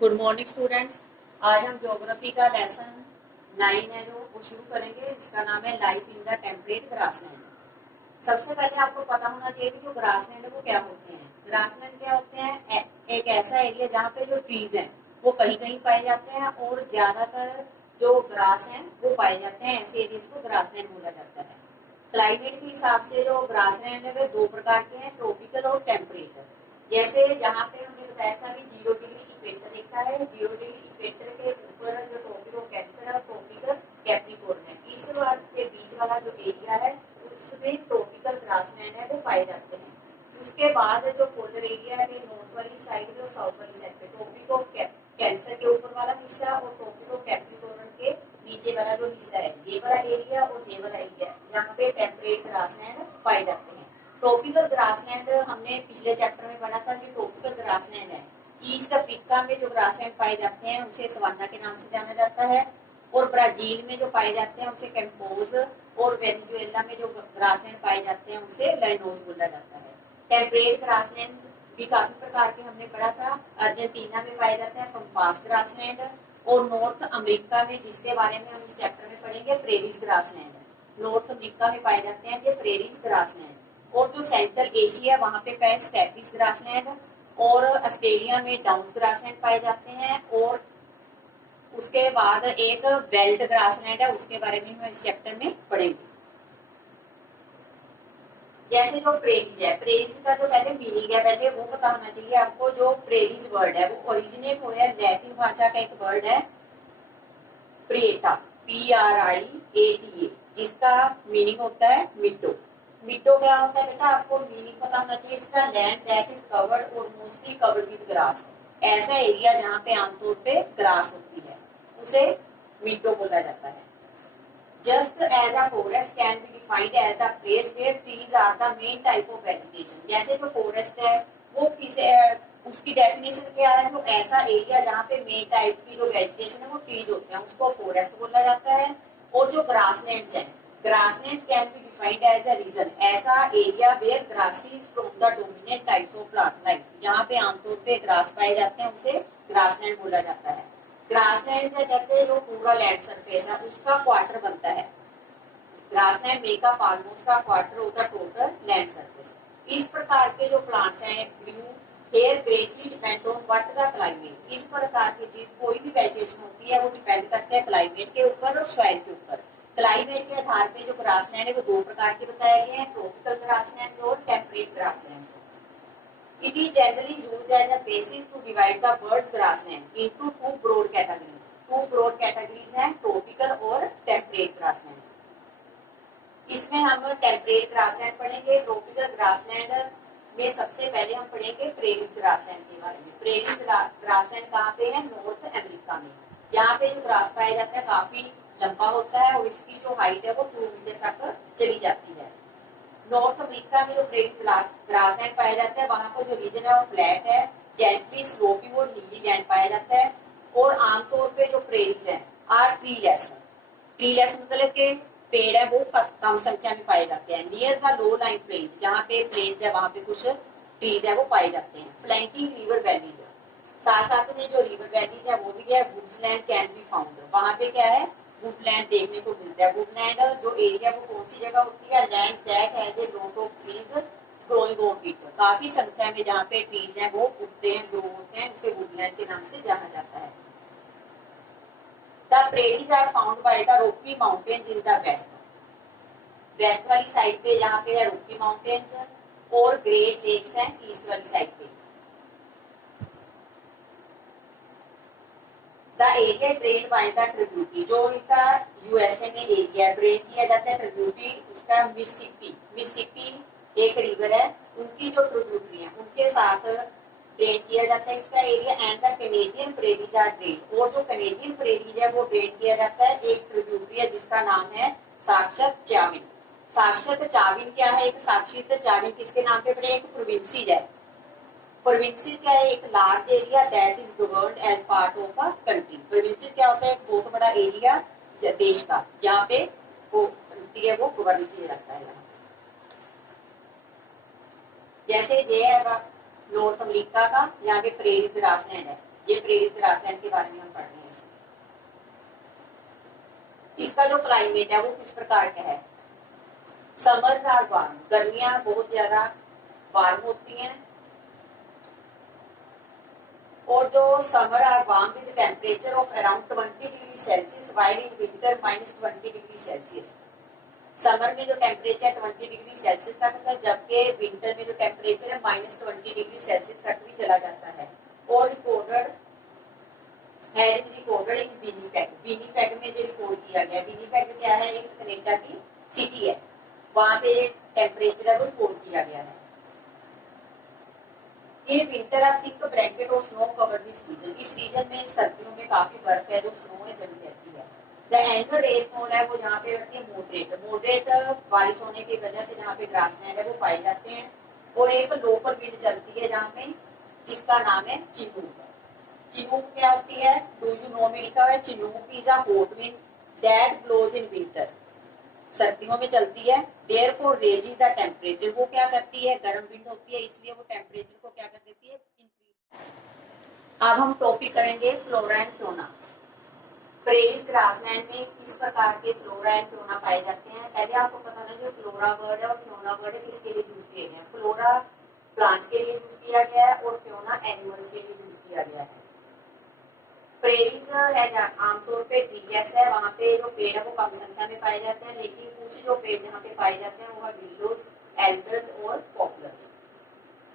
Good morning students. आज हम geography का लेसन 9 है जो वो शुरू करेंगे। इसका नाम है life in the temperate grassland. सबसे पहले आपको पता होना चाहिए कि जो ग्रासलैंड है वो क्या होते हैं। ग्रासलैंड क्या होते हैं? एक ऐसा एरिया जहाँ पे जो ट्रीज हैं वो कहीं कहीं पाए जाते हैं और ज्यादातर जो ग्रास हैं वो पाए जाते हैं। ऐसे एरियाज को ग्रासलैंड बोला जाता है। क्लाइमेट के हिसाब से जो ग्रासलैंड है वे दो प्रकार के हैं, ट्रॉपिकल और टेम्परेट। जैसे यहाँ पे हमने बताया था कि 0 डिग्री इक्वेटर लिखा है। 0 डिग्री इक्वेटर के ऊपर जो ट्रॉपिकल कैंसर है, ट्रॉपिकल कैप्रिकॉर्न है। इस बार के बीच वाला जो एरिया है उसमें ट्रॉपिकल ग्रासलैंड है वो पाए जाते हैं। उसके बाद जो पोलर एरिया है नॉर्थ वाली साइड में और साउथ वाली साइड पे ट्रॉपिकल कैंसर के ऊपर वाला हिस्सा और ट्रॉपिकल कैप्रिकॉर्न के नीचे वाला जो हिस्सा है, ये वाला एरिया और ये वाला एरिया यहाँ पे टेम्परेट ग्रासलैंड पाए जाते हैं। ट्रॉपिकल ग्रासलैंड हमने पिछले चैप्टर में पढ़ा था कि ट्रॉपिकल ग्रासलैंड है ईस्ट अफ्रीका में जो ग्रासलैंड पाए जाते हैं उसे सवाना के नाम से जाना जाता है, और ब्राजील में जो पाए जाते हैं उसे कैम्पोज, और वेनेजुएला में जो ग्रासलैंड पाए जाते हैं उसे लैंडोज बोला जाता है। टेम्परेट ग्रासलैंड भी काफी प्रकार के हमने पढ़ा था। अर्जेंटीना में पाए जाते हैं पंपास ग्रासलैंड, और नॉर्थ अमेरिका में जिसके बारे में हम इस चैप्टर में पढ़ेंगे प्रेरीज ग्रासलैंड। नॉर्थ अमेरिका में पाए जाते हैं ये प्रेरीज ग्रासलैंड। और जो सेंट्रल एशिया वहां पे पाए स्टेपिस ग्रासलैंड, और ऑस्ट्रेलिया में डाउन्स ग्रासलैंड पाए जाते हैं। और उसके बाद एक बेल्ट ग्रासलैंड है, उसके बारे में हम इस चैप्टर में पढ़ेंगे। जैसे जो प्रेरीज है, प्रेरीज का जो पहले मीनिंग है पहले वो पता होना चाहिए आपको। जो प्रेरीज वर्ड है वो ओरिजिनेट हुआ है लैटिन भाषा का एक वर्ड है प्रिएटा, PRIATA, जिसका मीनिंग होता है मिडो। मिडो क्या होता है बेटा, आपको मीनिंग पता होना चाहिए इसका। लैंड दैट इज कवर्ड और मोस्टली कवर्ड विद ग्रास। ऐसा एरिया जहाँ पे आमतौर पे ग्रास होती है उसे मिडो बोला जाता है। Just as a forest can be defined as the place where trees are the main type of vegetation। जैसे जो फॉरेस्ट है वो किसे उसकी डेफिनेशन क्या है, वो ऐसा एरिया जहाँ पे मेन टाइप की जो वेजिटेशन है वो ट्रीज होते हैं उसको फॉरेस्ट बोला जाता है। और जो ग्रासलैंड्स हैं, grasslands can be defined as a region, ऐसा area where grasses from the dominant types of plant life, जहाँ पे आमतौर पे ग्रास पाए जाते हैं उसे ग्रासलैंड बोला जाता है। ग्रासलैंड से कहते हैं जो पूरा लैंड सरफेस है उसका क्वार्टर बनता है। ग्रासलैंड मेक अप ऑलमोस्ट का quarter of the total land surface. इस प्रकार के जो प्लांट्स हैं green here greatly depend on what the climate. इस प्रकार की चीज कोई भी वेजिटेशन होती है वो डिपेंड करते हैं क्लाइमेट के ऊपर और सॉइल के ऊपर। क्लाइमेट के आधार पे जो ग्रासलैंड है वो दो प्रकार के बताए गए हैं, ट्रॉपिकल ग्रासलैंड और temperate grassland. It is generally used as a basis to divide the world's grassland into two broad categories. Two broad categories हैं tropical और temperate grassland। इसमें हम टेम्परेट ग्रासलैंड पढ़ेंगे। ट्रॉपिकल ग्रासलैंड में सबसे पहले हम पढ़ेंगे प्रेरीज ग्रासलैंड के बारे में। प्रेरीज ग्रासलैंड कहाँ पे है? नॉर्थ अमेरिका में, जहाँ पे जो ग्रास पाया जाता है काफी लंबा होता है और इसकी जो हाइट है वो 2 मीटर तक चली जाती है। नॉर्थ अमेरिका में जो प्लेन ग्रासलैंड पाया जाता है वहां का जो रीजन है वो फ्लैट है, जेंटली स्लोपिंग और नीली लैंड पाया जाता है। और आमतौर पे जो प्रेरीज है आर ट्रीलेस। ट्रीलेस मतलब के पेड़ है वो कम संख्या में पाए जाते हैं। Near the low line plain, जहाँ पे प्लेन्स है वहां पे कुछ ट्रीज है वो पाए जाते हैं। फ्लैंकिंग रिवर वैलीज, साथ साथ में जो रिवर वैलीज है वो भी है। वुड्सलैंड कैन बी फाउंड, वहां पे क्या है वुडलैंड देखने को मिलता है। वुडलैंड जो एरिया वो कौन सी जगह होती है? Land that has a lot of trees growing on it, काफी संख्या में जहाँ पे ट्रीज हैं वो उगते हैं, ग्रो होते हैं, उसे वुडलैंड के नाम से जाना जाता है। The prairies are found by the Rocky Mountains in the west. West वाली साइड पे जहाँ पे है रॉकी माउंटेन्स, और ग्रेट लेक्स हैं ईस्ट वाली साइड पे। The area drain by the tributary, जो इनका यूएसए में एरिया ड्रेन किया जाता है ट्रिब्यूटरी उसका मिसिसिपी। मिसिसिपी एक रिवर है, उनकी जो ट्रिब्यूटरी है उनके साथ ड्रेन किया जाता है इसका area. And the Canadian prairies are drain, और जो कैनेडियन प्रेरीज है वो ड्रेन किया जाता है एक ट्रिब्यूटरी है जिसका नाम है साक्षात चाविन। साक्षात चाविन क्या है? एक साक्षात चाविन किसके नाम पे पड़े? एक प्रोविंसीज है। प्रोविंसेस क्या है? एक large area that is governed as part of a country. Provinces क्या होता है? एक बहुत बड़ा एरिया देश का जहाँ पे वो कंट्री है वो गवर्न किया जाता है। जैसे ये है नॉर्थ अमेरिका का, यहाँ पे प्रेरीज ग्रासलैंड है। ये प्रेरिज ग्रासलैंड के बारे में हम पढ़ रहे हैं। इसका जो क्लाइमेट है वो किस प्रकार का है? समर्स आर वार्म, गर्मियां बहुत ज्यादा वार्म होती हैं, और जो summer are warm with temperature of around 20 degree Celsius while in winter -20 degree Celsius. Summer में जो टेम्परेचर 20 डिग्री सेल्सियस तक है, जबकि विंटर में जो टेम्परेचर है -20 डिग्री सेल्सियस तक भी चला जाता है। और रिकॉर्डेड इन विनीपेग, विनीपेग में जो रिकॉर्ड किया गया, विनीपेग क्या है? एक कनाडा की सिटी है, वहां पे टेम्परेचर है वो रिकॉर्ड किया गया है। In winter a thick blanket of snow cover this region, इस रीजन में सर्दियों में काफी बर्फ है जो स्नो है जमी रहती है। द एनुअल रेनफॉल है वो जहाँ पे रहती है मॉडरेट, मॉडरेट बारिश होने की वजह से जहाँ पे ग्रासलैंड है वो पाए जाते हैं। और एक लोकल विंड चलती है जहाँ पे, जिसका नाम है चिनूक। चिनूक क्या होती है? डू यू नो में लिखा हुआ है chinook is a hot wind that blows in winter, सर्दियों में चलती है। देयरफॉर रेजिज द टेम्परेचर, वो क्या करती है? गर्म विंड होती है, इसलिए वो टेम्परेचर को क्या कर देती है? इंक्रीज। अब हम टॉपिक करेंगे फ्लोरा एंड फ्लोना। प्रेरिज ग्रासलैंड में किस प्रकार के फ्लोरा एंड फ्लोना पाए जाते हैं? पहले आपको पता है जो फ्लोरा वर्ड है और फ्लोना वर्ड है किसके लिए यूज किए गए हैं? फ्लोरा प्लांट्स के लिए यूज किया गया है और फ्लोना एनिमल्स के लिए यूज किया गया है। प्रेरीज है आमतौर पे ट्रीलेस है, वहाँ पे जो पेड़ है वो कम संख्या में पाए जाते हैं, लेकिन कुछ जो पेड़ जहाँ पे पाए जाते हैं वो है विलोज, एल्डर्स और पॉपुलर्स।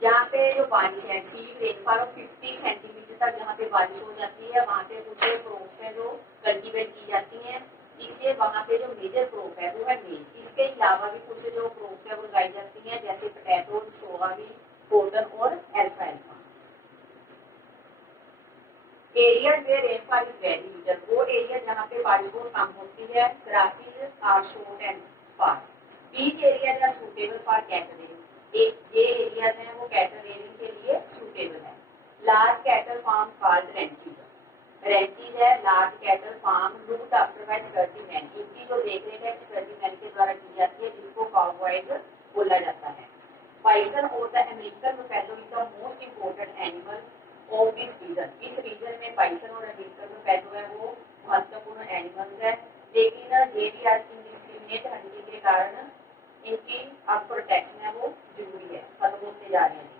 जहाँ पे जो बारिश है, सी रेनफॉल ऑफ 50 सेंटीमीटर तक जहाँ पे बारिश हो जाती है, वहाँ पे कुछ क्रॉप्स है जो कल्टीवेट की जाती हैं, इसलिए वहाँ पे जो मेजर क्रॉप है वो है मेल। इसके अलावा भी कुछ जो क्रॉप्स है वो उगाई जाती है, जैसे पोटैटो, सोयाबीन, कॉटन और अल्फाल्फा। Area where rainfall is very little, वो एरिया जहाँ पे बारिश बहुत कम होती है। Grasses are short and sparse, each area are suitable for cattle rearing, ये एरियाज हैं वो कैटल रेयरिंग के लिए सूटेबल है। Large cattle farm called ranches, ranches है large cattle farm looked after by sturdy man, इनकी जो देखरेख है स्टर्डी मैन के द्वारा की जाती है, जिसको काउबॉयज बोला जाता है। बाइसन और the American buffalo is the most important animal of this region, इस रीजन में बाइसन और अमेरिकन बुफेलो है वो महत्वपूर्ण एनिमल्स है, लेकिन ये भी आज इंडिस्क्रिमिनेट हंटिंग के कारण इनकी अब प्रोटेक्शन है वो जरूरी है, खत्म होते जा रहे हैं।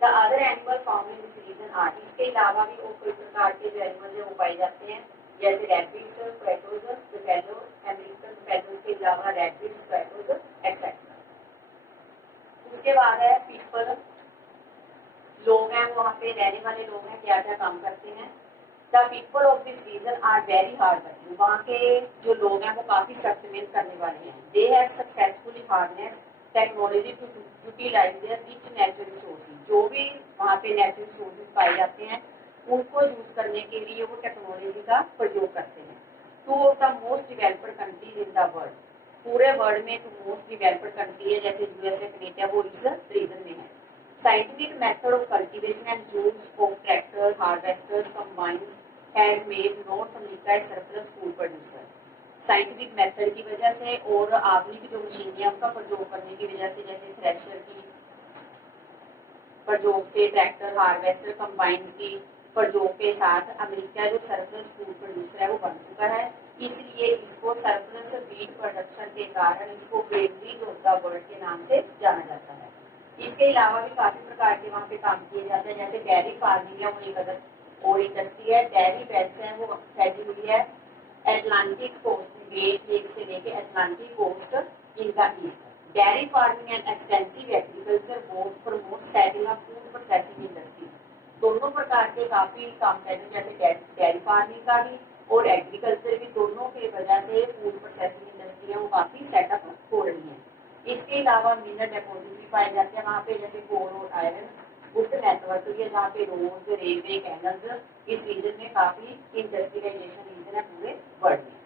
The other animal found in this region are, इसके अलावा भी और कोई प्रकार के जो एनिमल है वो पाए जाते हैं, जैसे रैबिट्स, क्वेटोज, बुफेलो, अमेरिकन बुफेलोज के अलावा रैबिट्स, क्वेटोज एक्सेट्रा। उसके बाद है पीपल, लोग हैं वहाँ पे रहने वाले लोग हैं क्या क्या काम करते हैं। The people of this region are very hard working, वहाँ के जो लोग हैं वो काफी सख्त मेहनत करने वाले हैं। They have successfully harness technology to utilise their rich natural resources, जो भी वहाँ पे नेचुरल रिसोर्सेज पाए जाते हैं उनको यूज करने के लिए वो टेक्नोलॉजी का प्रयोग करते हैं। Two of the most developed countries in the world, पूरे वर्ल्ड में टू मोस्ट डिवेलप्ड कंट्री है जैसे यूएसए, कनाडा, वो इस रीजन में है। Scientific method of cultivation and use of tractor, harvester, combines has made North America a surplus food producer. Scientific method की वजह से और आधुनिक जो मशीनें उनका प्रयोग करने की वजह से, जैसे थ्रेशर की प्रयोग से, ट्रैक्टर, हार्वेस्टर, कंबाइंस की प्रयोग के साथ अमेरिका जो सरप्लस फूड प्रोड्यूसर है वो बन चुका है। इसलिए इसको सरप्लस वीट प्रोडक्शन के कारण इसको great bridge of the world के नाम से जाना जाता है। इसके अलावा भी काफी प्रकार के वहाँ पे काम किए जाते हैं, जैसे डेयरी फार्मिंग है वो एक अदर और इंडस्ट्री है। डेयरी वेल्स है वो फैली हुई है एटलांटिक कोस्ट, ग्रेट लेक से लेके Atlantic coast in the east. Dairy farming and extensive agriculture both promote setting up food processing industries, दोनों प्रकार के काफी काम फैले, जैसे डेयरी फार्मिंग का भी और एग्रीकल्चर भी, दोनों की वजह से फूड प्रोसेसिंग इंडस्ट्री है वो काफी सेटअप हो रही है। इसके अलावा मिनरल डिपॉजिट भी पाए जाते हैं वहाँ पे, जैसे कोल और आयरन। गुड नेटवर्क भी है जहाँ पे रोड्स, रेलवे, कैनल्स, इस रीजन में काफी इंडस्ट्रियलाइजेशन रीजन है पूरे वर्ल्ड में।